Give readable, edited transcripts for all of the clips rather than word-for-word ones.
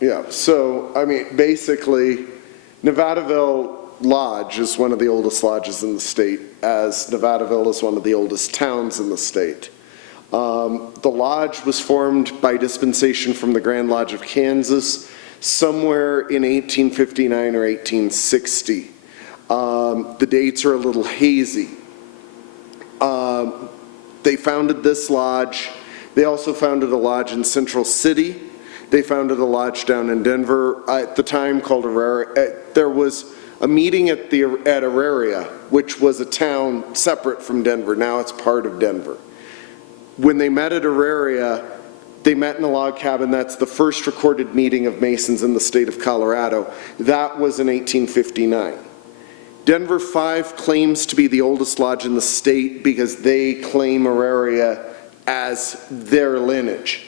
Yeah, so, I mean, basically, Nevadaville Lodge is one of the oldest lodges in the state, as Nevadaville is one of the oldest towns in the state. The lodge was formed by dispensation from the Grand Lodge of Kansas somewhere in 1859 or 1860. The dates are a little hazy. They founded this lodge. They also founded a lodge in Central City. They founded a lodge down in Denver at the time called Auraria. There was a meeting at Auraria, which was a town separate from Denver. Now it's part of Denver. When they met at Auraria, they met in a log cabin. That's the first recorded meeting of Masons in the state of Colorado. That was in 1859. Denver 5 claims to be the oldest lodge in the state because they claim Auraria as their lineage.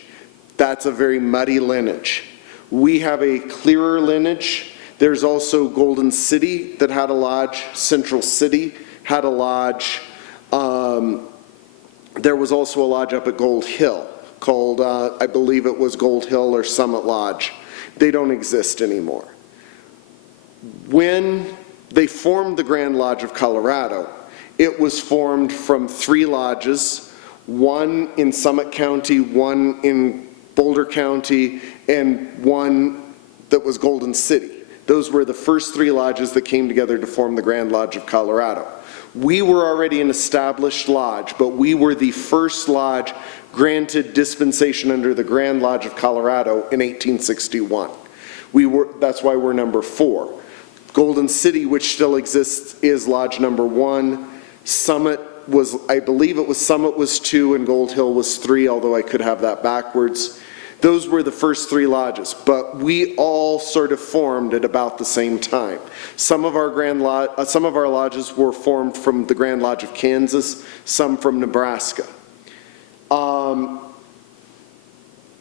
That's a very muddy lineage. We have a clearer lineage. There's also Golden City that had a lodge. Central City had a lodge. There was also a lodge up at Gold Hill called, I believe it was Gold Hill or Summit Lodge. They don't exist anymore. When they formed the Grand Lodge of Colorado, it was formed from 3 lodges, one in Summit County, one in Boulder County, and one that was Golden City. Those were the first 3 lodges that came together to form the Grand Lodge of Colorado. We were already an established lodge, but we were the first lodge granted dispensation under the Grand Lodge of Colorado in 1861. That's why we're number 4. Golden City, which still exists, is lodge number 1. Summit was, I believe it was Summit was 2 and Gold Hill was 3, although I could have that backwards. Those were the first 3 lodges, but we all sort of formed at about the same time. Some of our lodges were formed from the Grand Lodge of Kansas, some from Nebraska.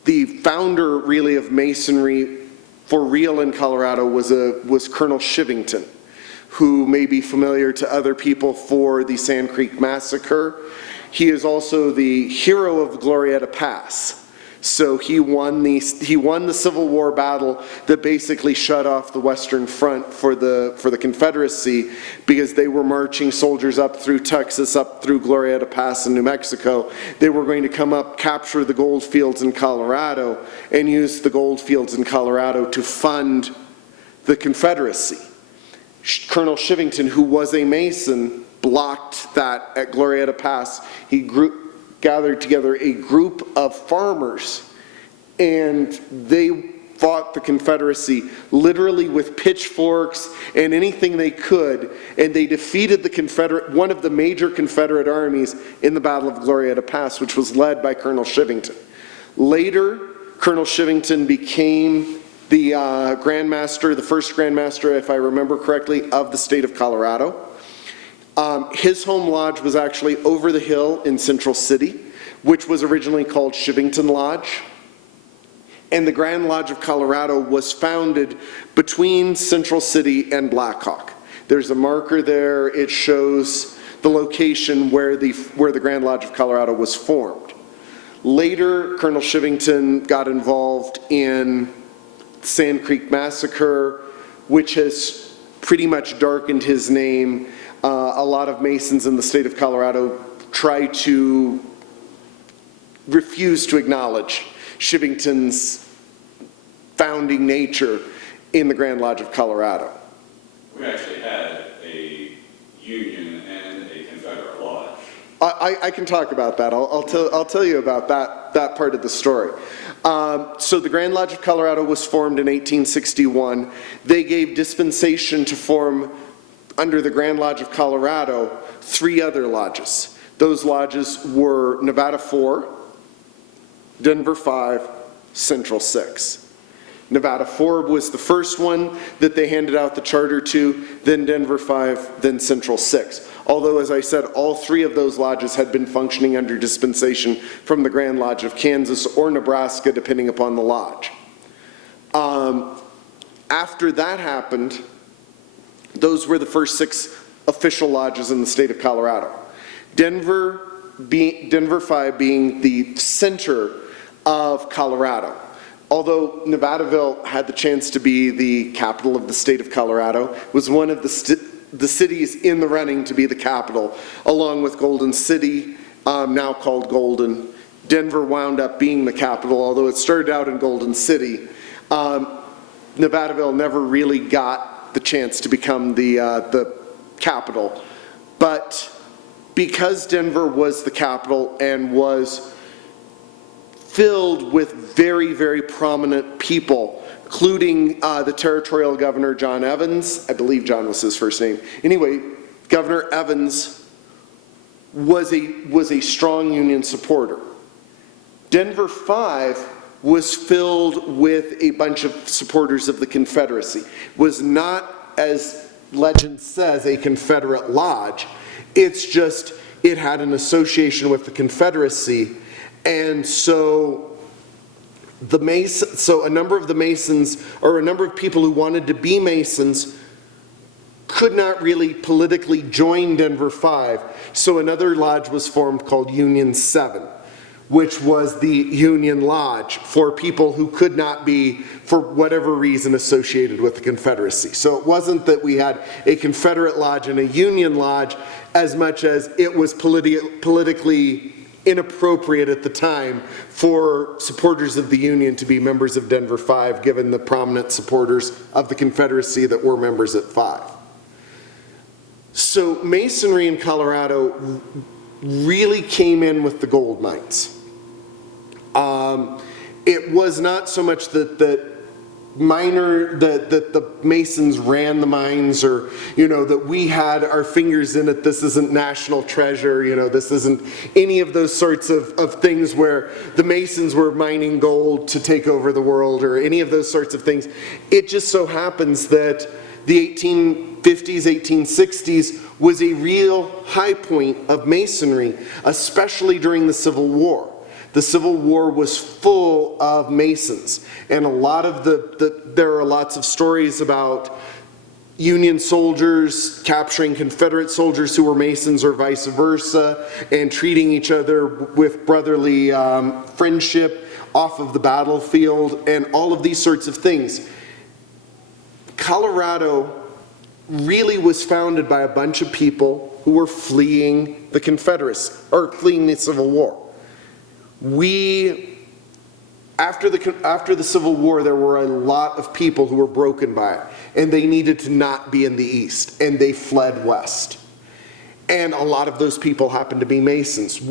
The founder, really, of Masonry for real in Colorado was Colonel Shivington, who may be familiar to other people for the Sand Creek Massacre. He is also the hero of Glorieta Pass. So he won the Civil War battle that basically shut off the Western Front for the Confederacy, because they were marching soldiers up through Texas, up through Glorieta Pass in New Mexico. They were going to come up, capture the gold fields in Colorado, and use the gold fields in Colorado to fund the Confederacy. Colonel Shivington, who was a Mason, blocked that at Glorieta Pass. He gathered together a group of farmers, and they fought the Confederacy literally with pitchforks and anything they could, and they defeated one of the major Confederate armies in the Battle of Glorieta Pass, which was led by Colonel Shivington. Later, Colonel Shivington became the the first Grand Master, if I remember correctly, of the state of Colorado. His home lodge was actually over the hill in Central City, which was originally called Shivington Lodge. And the Grand Lodge of Colorado was founded between Central City and Blackhawk. There's a marker there. It shows the location where the Grand Lodge of Colorado was formed. Later, Colonel Shivington got involved in the Sand Creek Massacre, which has pretty much darkened his name. A lot of Masons in the state of Colorado try to refuse to acknowledge Shivington's founding nature in the Grand Lodge of Colorado. We actually had a Union and a Confederate lodge. I can talk about that. I'll tell you about that part of the story. So the Grand Lodge of Colorado was formed in 1861. They gave dispensation to form, under the Grand Lodge of Colorado, 3 other lodges. Those lodges were Nevada 4, Denver 5, Central 6. Nevada 4 was the first one that they handed out the charter to, then Denver 5, then Central 6. Although, as I said, all 3 of those lodges had been functioning under dispensation from the Grand Lodge of Kansas or Nebraska, depending upon the lodge. After that happened, those were the first 6 official lodges in the state of Colorado. Denver 5 being the center of Colorado. although Nevadaville had the chance to be the capital of the state of Colorado, was one of the cities in the running to be the capital, along with Golden City, now called Golden. Denver wound up being the capital, although it started out in Golden City. Nevadaville never really got the chance to become the capital. But because Denver was the capital and was filled with very, very prominent people, including the territorial governor, John Evans, I believe John was his first name. Anyway, Governor Evans was a strong Union supporter. Denver 5 was filled with a bunch of supporters of the Confederacy. Was not, as legend says, a Confederate lodge. It's just, it had an association with the Confederacy, and so a number of the Masons, or a number of people who wanted to be Masons, could not really politically join Denver 5, so another lodge was formed called Union 7, which was the Union Lodge for people who could not be, for whatever reason, associated with the Confederacy. So it wasn't that we had a Confederate lodge and a Union lodge as much as it was politically inappropriate at the time for supporters of the Union to be members of Denver 5, given the prominent supporters of the Confederacy that were members at 5. So Masonry in Colorado really came in with the gold mines. It was not so much that the Masons ran the mines, or, that we had our fingers in it. This isn't national treasure, this isn't any of those sorts of things where the Masons were mining gold to take over the world, or any of those sorts of things. It just so happens that the 1850s, 1860s was a real high point of Masonry, especially during the Civil War. The Civil War was full of Masons, and a lot of there are lots of stories about Union soldiers capturing Confederate soldiers who were Masons or vice versa, and treating each other with brotherly friendship off of the battlefield, and all of these sorts of things. Colorado really was founded by a bunch of people who were fleeing the Confederacy, or fleeing the Civil War. After the Civil War, there were a lot of people who were broken by it, and they needed to not be in the East, and they fled west. And a lot of those people happened to be Masons.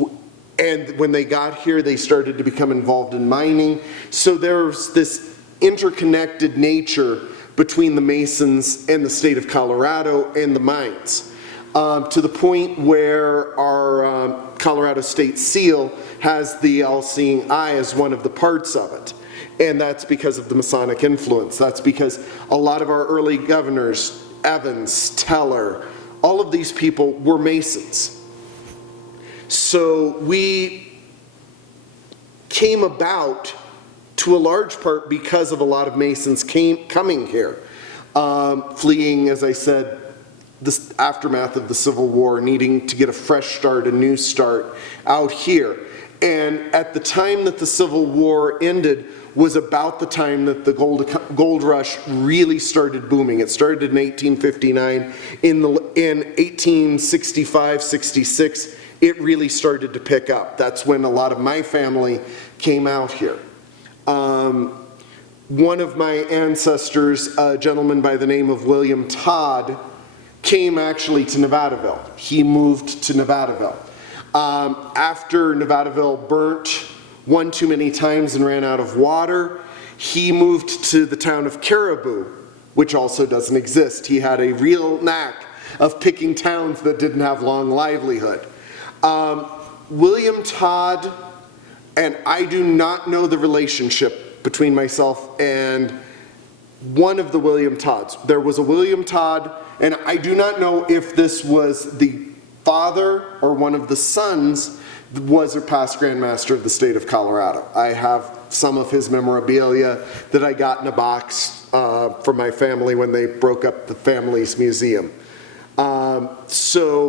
And when they got here, they started to become involved in mining. So there's this interconnected nature between the Masons and the state of Colorado and the mines, to the point where our Colorado State Seal has the all-seeing eye as one of the parts of it. And that's because of the Masonic influence. That's because a lot of our early governors, Evans, Teller, all of these people were Masons. So we came about to a large part because of a lot of Masons coming here, fleeing, as I said, the aftermath of the Civil War, needing to get a fresh start, a new start out here. And at the time that the Civil War ended was about the time that the gold rush really started booming. It started in 1859. In 1865, 66, it really started to pick up. That's when a lot of my family came out here. One of my ancestors, a gentleman by the name of William Todd, came actually to Nevadaville. He moved to Nevadaville. After Nevadaville burnt one too many times and ran out of water, he moved to the town of Caribou, which also doesn't exist. He had a real knack of picking towns that didn't have long livelihood. William Todd, and I do not know the relationship between myself and one of the William Todds. There was a William Todd, and I do not know if this was the father or one of the sons was a past Grand Master of the state of Colorado. I have some of his memorabilia that I got in a box from my family when they broke up the family's museum. So